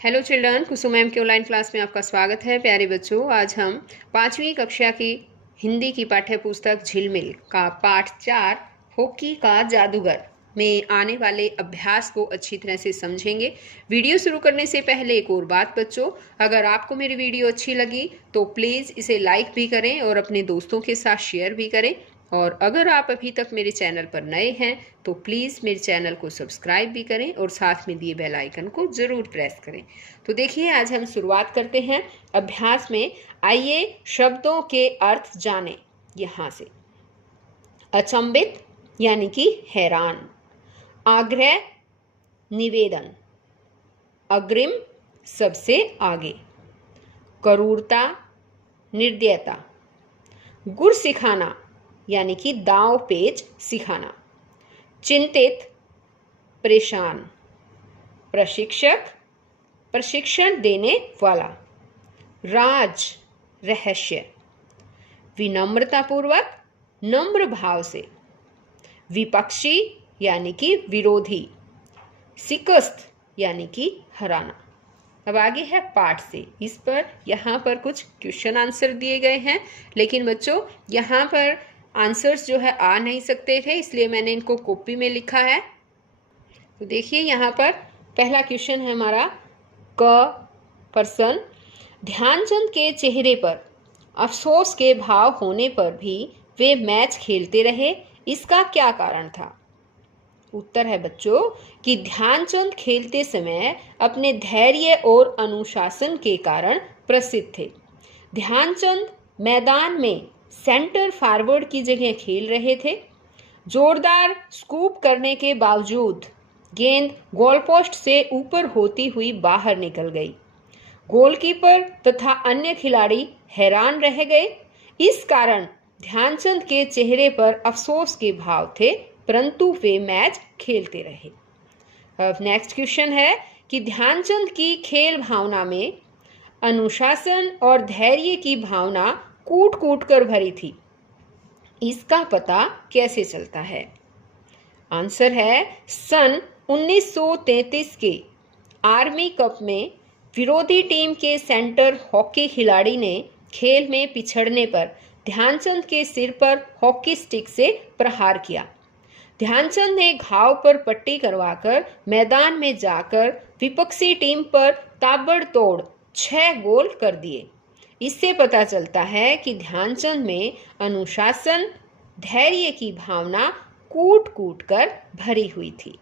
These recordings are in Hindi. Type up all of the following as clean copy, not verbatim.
हेलो चिल्ड्रन, कुसुम मैम के ऑनलाइन क्लास में आपका स्वागत है। प्यारे बच्चों, आज हम 5वीं कक्षा की हिंदी की पाठ्य पुस्तक झिलमिल का पाठ 4 हॉकी का जादूगर में आने वाले अभ्यास को अच्छी तरह से समझेंगे। वीडियो शुरू करने से पहले एक और बात बच्चों, अगर आपको मेरी वीडियो अच्छी लगी तो प्लीज़ इसे लाइक भी करें और अपने दोस्तों के साथ शेयर भी करें। और अगर आप अभी तक मेरे चैनल पर नए हैं तो प्लीज़ मेरे चैनल को सब्सक्राइब भी करें और साथ में दिए बेल आइकन को ज़रूर प्रेस करें। तो देखिए, आज हम शुरुआत करते हैं अभ्यास में। आइए शब्दों के अर्थ जानें। यहाँ से अचंभित यानी कि हैरान, आग्रह निवेदन, अग्रिम सबसे आगे, क्रूरता निर्दयता, गुर सिखाना यानी कि दांव पेच सिखाना, चिंतित परेशान, प्रशिक्षक प्रशिक्षण देने वाला, राज रहस्य, विनम्रतापूर्वक नम्र भाव से, विपक्षी यानी कि विरोधी, शिकस्त यानी कि हराना। अब आगे है पाठ से। इस पर यहाँ पर कुछ क्वेश्चन आंसर दिए गए हैं, लेकिन बच्चों यहाँ पर आंसर्स जो है आ नहीं सकते थे, इसलिए मैंने इनको कॉपी में लिखा है। तो देखिए, यहाँ पर पहला क्वेश्चन है हमारा क पर्सन। ध्यानचंद के चेहरे पर अफसोस के भाव होने पर भी वे मैच खेलते रहे, इसका क्या कारण था? उत्तर है बच्चों कि ध्यानचंद खेलते समय अपने धैर्य और अनुशासन के कारण प्रसिद्ध थे। ध्यानचंद मैदान में सेंटर फॉरवर्ड की जगह खेल रहे थे। जोरदार स्कूप करने के बावजूद गेंद गोलपोस्ट से ऊपर होती हुई बाहर निकल गई। गोलकीपर तथा अन्य खिलाड़ी हैरान रह गए। इस कारण ध्यानचंद के चेहरे पर अफसोस के भाव थे, परंतु वे मैच खेलते रहे। अब नेक्स्ट क्वेश्चन है कि ध्यानचंद की खेल भावना में अनुशासन और धैर्य की भावना कूट कूट कर भरी थी, इसका पता कैसे चलता है? आंसर है सन 1933 के आर्मी कप में विरोधी टीम के सेंटर हॉकी खिलाड़ी ने खेल में पिछड़ने पर ध्यानचंद के सिर पर हॉकी स्टिक से प्रहार किया। ध्यानचंद ने घाव पर पट्टी करवाकर मैदान में जाकर विपक्षी टीम पर ताबड़तोड़ 6 गोल कर दिए। इससे पता चलता है कि ध्यानचंद में अनुशासन, धैर्य की भावना कूट कूट कर भरी हुई थी।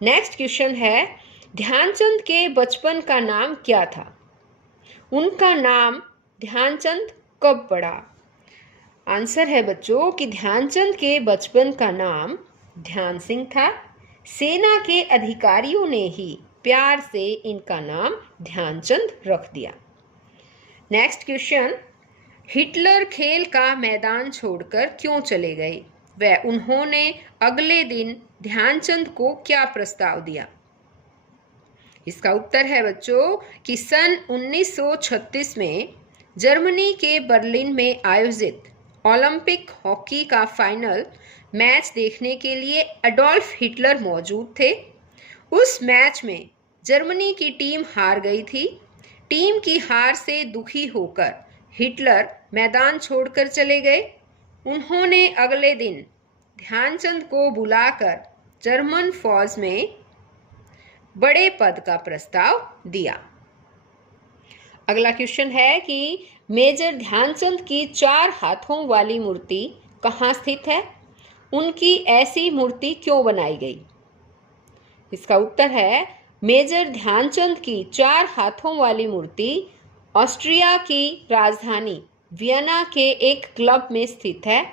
नेक्स्ट क्वेश्चन है, ध्यानचंद के बचपन का नाम क्या था? उनका नाम ध्यानचंद कब पड़ा? आंसर है बच्चों कि ध्यानचंद के बचपन का नाम ध्यान सिंह था। सेना के अधिकारियों ने ही प्यार से इनका नाम ध्यानचंद रख दिया। नेक्स्ट क्वेश्चन, हिटलर खेल का मैदान छोड़कर क्यों चले गए? वह उन्होंने अगले दिन ध्यानचंद को क्या प्रस्ताव दिया? इसका उत्तर है बच्चों कि सन 1936 में जर्मनी के बर्लिन में आयोजित ओलंपिक हॉकी का फाइनल मैच देखने के लिए एडोल्फ हिटलर मौजूद थे। उस मैच में जर्मनी की टीम हार गई थी। टीम की हार से दुखी होकर हिटलर मैदान छोड़कर चले गए। उन्होंने अगले दिन ध्यानचंद को बुलाकर जर्मन फौज में बड़े पद का प्रस्ताव दिया। अगला क्वेश्चन है कि मेजर ध्यानचंद की 4 हाथों वाली मूर्ति कहाँ स्थित है? उनकी ऐसी मूर्ति क्यों बनाई गई? इसका उत्तर है मेजर ध्यानचंद की 4 हाथों वाली मूर्ति ऑस्ट्रिया की राजधानी वियना के एक क्लब में स्थित है।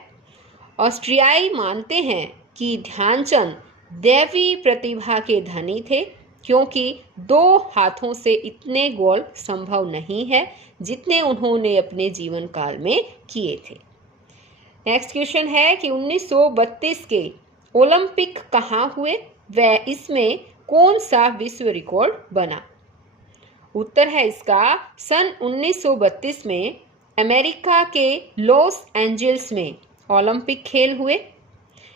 ऑस्ट्रियाई मानते हैं कि ध्यानचंद दैवी प्रतिभा के धनी थे, क्योंकि 2 हाथों से इतने गोल संभव नहीं है जितने उन्होंने अपने जीवन काल में किए थे। नेक्स्ट क्वेश्चन है कि 1932 के ओलंपिक कहाँ हुए? वह इसमें कौन सा विश्व रिकॉर्ड बना? उत्तर है इसका सन 1932 में अमेरिका के लॉस एंजल्स में ओलंपिक खेल हुए।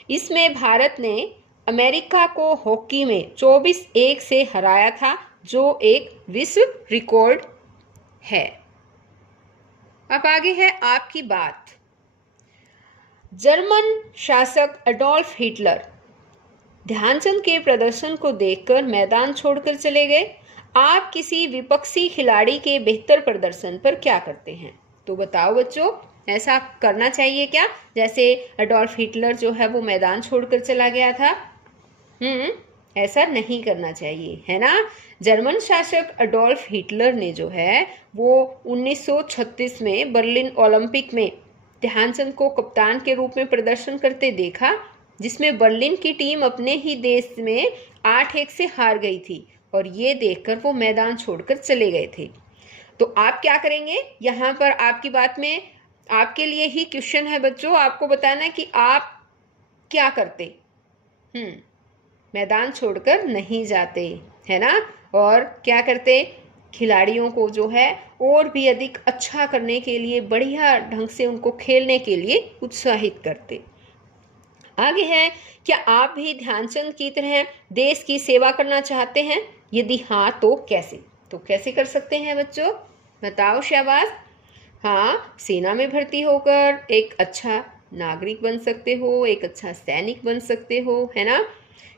इसमें भारत ने अमेरिका को हॉकी में 24-1 से हराया था जो एक विश्व रिकॉर्ड है। अब आगे है आपकी बात। जर्मन शासक एडोल्फ हिटलर ध्यानचंद के प्रदर्शन को देखकर मैदान छोड़कर चले गए। आप किसी विपक्षी खिलाड़ी के बेहतर प्रदर्शन पर क्या करते हैं? तो बताओ बच्चों, ऐसा करना चाहिए क्या? जैसे एडोल्फ हिटलर जो है वो मैदान छोड़कर चला गया था। ऐसा नहीं करना चाहिए, है ना। जर्मन शासक एडोल्फ हिटलर ने जो है वो 1936 में बर्लिन ओलंपिक में ध्यानचंद को कप्तान के रूप में प्रदर्शन करते देखा, जिसमें बर्लिन की टीम अपने ही देश में 8-1 से हार गई थी और ये देखकर वो मैदान छोड़कर चले गए थे। तो आप क्या करेंगे? यहाँ पर आपकी बात में आपके लिए ही क्वेश्चन है बच्चों, आपको बताना है कि आप क्या करते। मैदान छोड़कर नहीं जाते, है ना, और क्या करते? खिलाड़ियों को जो है और भी अधिक अच्छा करने के लिए, बढ़िया ढंग से उनको खेलने के लिए उत्साहित करते। आगे है, क्या आप भी ध्यानचंद की तरह देश की सेवा करना चाहते हैं? यदि हाँ तो कैसे? तो कैसे कर सकते हैं बच्चों, बताओ शाबाश। हाँ, सेना में भर्ती होकर एक अच्छा नागरिक बन सकते हो, एक अच्छा सैनिक बन सकते हो, है ना,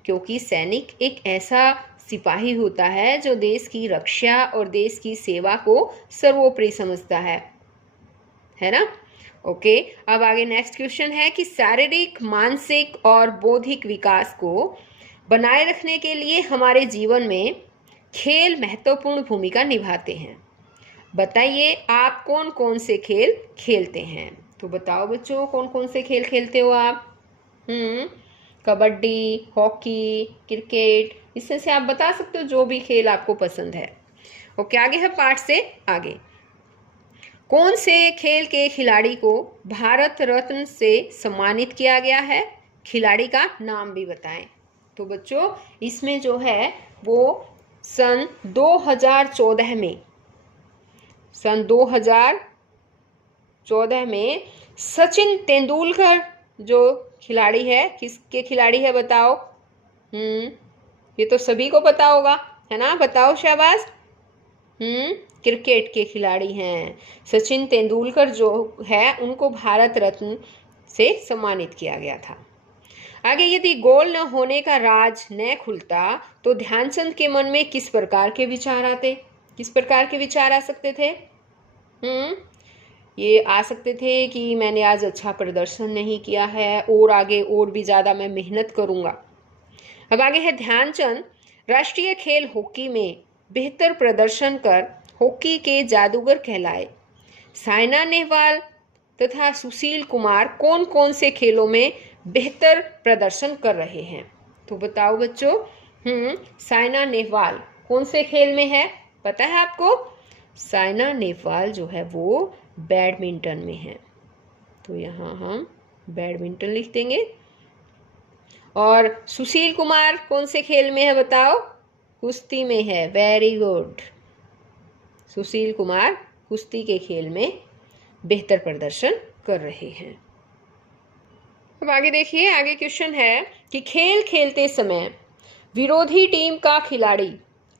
क्योंकि सैनिक एक ऐसा सिपाही होता है जो देश की रक्षा और देश की सेवा को सर्वोपरि समझता है ना। ओके, अब आगे नेक्स्ट क्वेश्चन है कि शारीरिक, मानसिक और बौद्धिक विकास को बनाए रखने के लिए हमारे जीवन में खेल महत्वपूर्ण भूमिका निभाते हैं। बताइए आप कौन कौन से खेल खेलते हैं? तो बताओ बच्चों, कौन कौन से खेल खेलते हो आप? कबड्डी, हॉकी, क्रिकेट, इसमें से आप बता सकते हो जो भी खेल आपको पसंद है। ओके, आगे है पाठ से आगे। कौन से खेल के खिलाड़ी को भारत रत्न से सम्मानित किया गया है? खिलाड़ी का नाम भी बताएं। तो बच्चों इसमें जो है वो सन 2014 में सचिन तेंदुलकर जो खिलाड़ी है, किसके खिलाड़ी है बताओ? ये तो सभी को पता होगा, है ना, बताओ शाबाश। क्रिकेट के खिलाड़ी हैं। सचिन तेंदुलकर जो है उनको भारत रत्न से सम्मानित किया गया था। आगे, यदि गोल न होने का राज न खुलता तो ध्यानचंद के मन में किस प्रकार के विचार आते? किस प्रकार के विचार आ सकते थे? ये आ सकते थे कि मैंने आज अच्छा प्रदर्शन नहीं किया है और आगे और भी ज़्यादा मैं मेहनत करूँगा। अब आगे है, ध्यानचंद राष्ट्रीय खेल हॉकी में बेहतर प्रदर्शन कर हॉकी के जादूगर कहलाए। साइना नेहवाल तथा सुशील कुमार कौन कौन से खेलों में बेहतर प्रदर्शन कर रहे हैं? तो बताओ बच्चों। साइना नेहवाल कौन से खेल में है, पता है आपको? साइना नेहवाल जो है वो बैडमिंटन में है, तो यहाँ हम बैडमिंटन लिख देंगे। और सुशील कुमार कौन से खेल में है बताओ? कुश्ती में है, वेरी गुड। सुशील कुमार कुश्ती के खेल में बेहतर प्रदर्शन कर रहे हैं। अब आगे देखिए, आगे क्वेश्चन है कि खेल खेलते समय विरोधी टीम का खिलाड़ी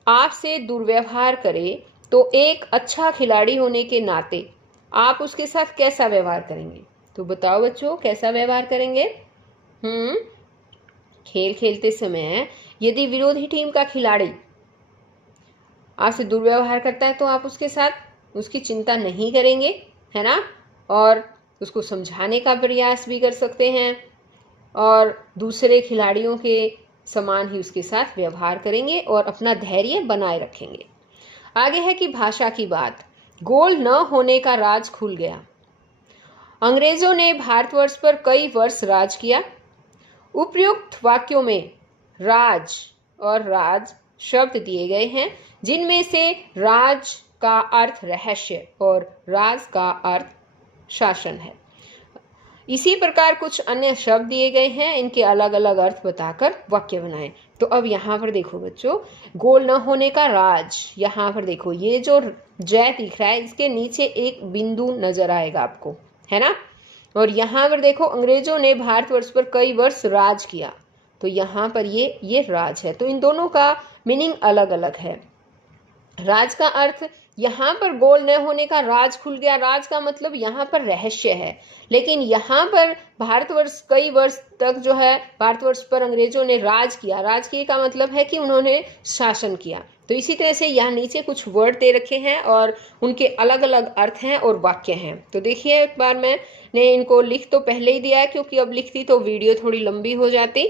आपसे दुर्व्यवहार करे तो एक अच्छा खिलाड़ी होने के नाते आप उसके साथ कैसा व्यवहार करेंगे? तो बताओ बच्चों, कैसा व्यवहार करेंगे? खेल खेलते समय यदि विरोधी टीम का खिलाड़ी आपसे दुर्व्यवहार करता है तो आप उसके साथ उसकी चिंता नहीं करेंगे, है ना, और उसको समझाने का प्रयास भी कर सकते हैं और दूसरे खिलाड़ियों के समान ही उसके साथ व्यवहार करेंगे और अपना धैर्य बनाए रखेंगे। आगे है कि भाषा की बात। गोल न होने का राज खुल गया। अंग्रेजों ने भारतवर्ष पर कई वर्ष राज किया। उपयुक्त वाक्यों में राज और राज शब्द दिए गए हैं, जिनमें से राज का अर्थ रहस्य और राज का अर्थ शासन है। इसी प्रकार कुछ अन्य शब्द दिए गए हैं, इनके अलग अलग अर्थ बताकर वाक्य बनाएं। तो अब यहाँ पर देखो बच्चों, गोल न होने का राज, यहाँ पर देखो ये जो जय दिख रहा है इसके नीचे एक बिंदु नजर आएगा आपको, है ना, और यहाँ पर देखो अंग्रेजों ने भारतवर्ष पर कई वर्ष राज किया, तो यहाँ पर ये राज है। तो इन दोनों का मीनिंग अलग अलग है। राज का अर्थ यहाँ पर गोल न होने का, राज खुल गया, राज का मतलब यहाँ पर रहस्य है। लेकिन यहाँ पर भारतवर्ष कई वर्ष तक जो है भारतवर्ष पर अंग्रेजों ने राज किया। राज किए का मतलब है कि उन्होंने शासन किया। तो इसी तरह से यहाँ नीचे कुछ वर्ड दे रखे हैं और उनके अलग अलग अर्थ हैं और वाक्य हैं। तो देखिए, एक बार मैंने इनको लिख तो पहले ही दिया है, क्योंकि अब लिखती तो वीडियो थोड़ी लंबी हो जाती।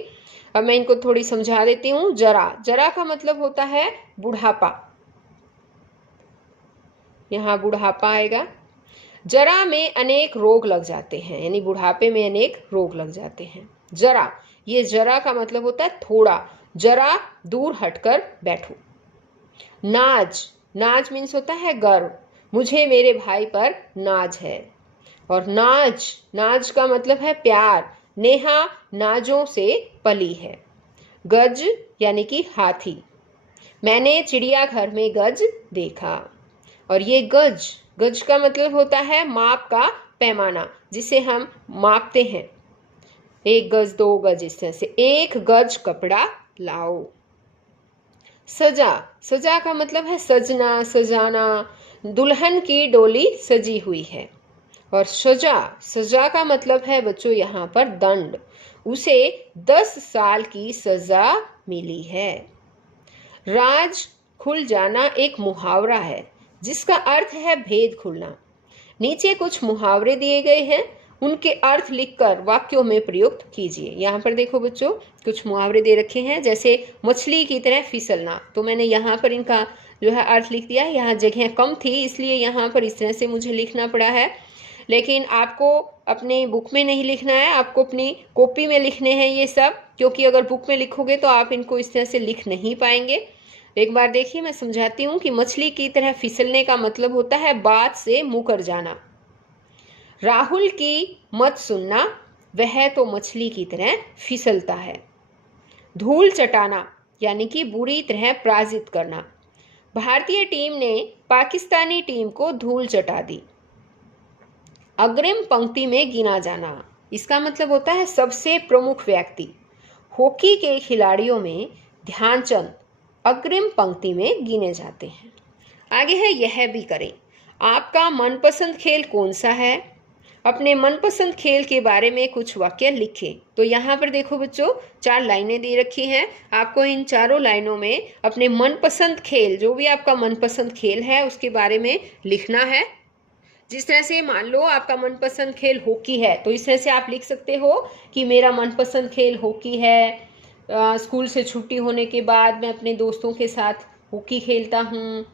अब मैं इनको थोड़ी समझा देती हूँ। जरा, जरा का मतलब होता है बुढ़ापा, यहाँ बुढ़ापा आएगा। जरा में अनेक रोग लग जाते हैं, यानी बुढ़ापे में अनेक रोग लग जाते हैं। जरा, ये जरा का मतलब होता है थोड़ा, जरा दूर हटकर बैठो। नाज, नाज मीन्स होता है गर्व, मुझे मेरे भाई पर नाज है। और नाज, नाज का मतलब है प्यार, नेहा नाजों से पली है। गज यानी कि हाथी, मैंने चिड़ियाघर में गज देखा। और ये गज, गज का मतलब होता है माप का पैमाना, जिसे हम मापते हैं, 1 गज 2 गज, इस तरह से 1 गज कपड़ा लाओ। सजा, सजा का मतलब है सजना, सजाना, दुल्हन की डोली सजी हुई है। और सजा, सजा का मतलब है बच्चों यहाँ पर दंड, उसे 10 साल की सजा मिली है। राज खुल जाना एक मुहावरा है जिसका अर्थ है भेद खुलना। नीचे कुछ मुहावरे दिए गए हैं, उनके अर्थ लिखकर वाक्यों में प्रयुक्त कीजिए। यहाँ पर देखो बच्चों, कुछ मुहावरे दे रखे हैं, जैसे मछली की तरह फिसलना। तो मैंने यहाँ पर इनका जो है अर्थ लिख दिया है। यहाँ जगह कम थी इसलिए यहाँ पर इस तरह से मुझे लिखना पड़ा है, लेकिन आपको अपनी बुक में नहीं लिखना है, आपको अपनी कॉपी में लिखने हैं ये सब, क्योंकि अगर बुक में लिखोगे तो आप इनको इस तरह से लिख नहीं पाएंगे। एक बार देखिए, मैं समझाती हूँ कि मछली की तरह फिसलने का मतलब होता है बात से मुकर जाना। राहुल की मत सुनना, वह तो मछली की तरह फिसलता है। धूल चटाना यानी कि बुरी तरह पराजित करना, भारतीय टीम ने पाकिस्तानी टीम को धूल चटा दी। अग्रिम पंक्ति में गिना जाना, इसका मतलब होता है सबसे प्रमुख व्यक्ति। हॉकी के खिलाड़ियों में ध्यानचंद अग्रिम पंक्ति में गिने जाते हैं। आगे है यह भी करें। आपका मनपसंद खेल कौन सा है? अपने मनपसंद खेल के बारे में कुछ वाक्य लिखें। तो यहाँ पर देखो बच्चों, 4 लाइनें दे रखी हैं। आपको इन चारों लाइनों में अपने मनपसंद खेल, जो भी आपका मनपसंद खेल है, उसके बारे में लिखना है। जिस तरह से मान लो आपका मनपसंद खेल हॉकी है, तो इस तरह से आप लिख सकते हो कि मेरा मनपसंद खेल हॉकी है। स्कूल से छुट्टी होने के बाद मैं अपने दोस्तों के साथ हॉकी खेलता हूँ,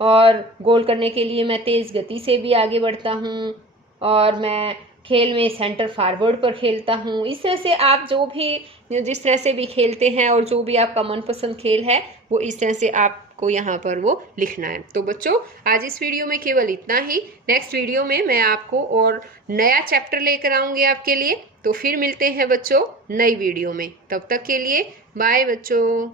और गोल करने के लिए मैं तेज़ गति से भी आगे बढ़ता हूँ, और मैं खेल में सेंटर फॉरवर्ड पर खेलता हूँ। इस तरह से आप जो भी जिस तरह से भी खेलते हैं और जो भी आपका मनपसंद खेल है, वो इस तरह से आपको यहाँ पर वो लिखना है। तो बच्चों, आज इस वीडियो में केवल इतना ही। नेक्स्ट वीडियो में मैं आपको और नया चैप्टर लेकर आऊँगी आपके लिए। तो फिर मिलते हैं बच्चों नई वीडियो में। तब तक के लिए बाय बच्चों।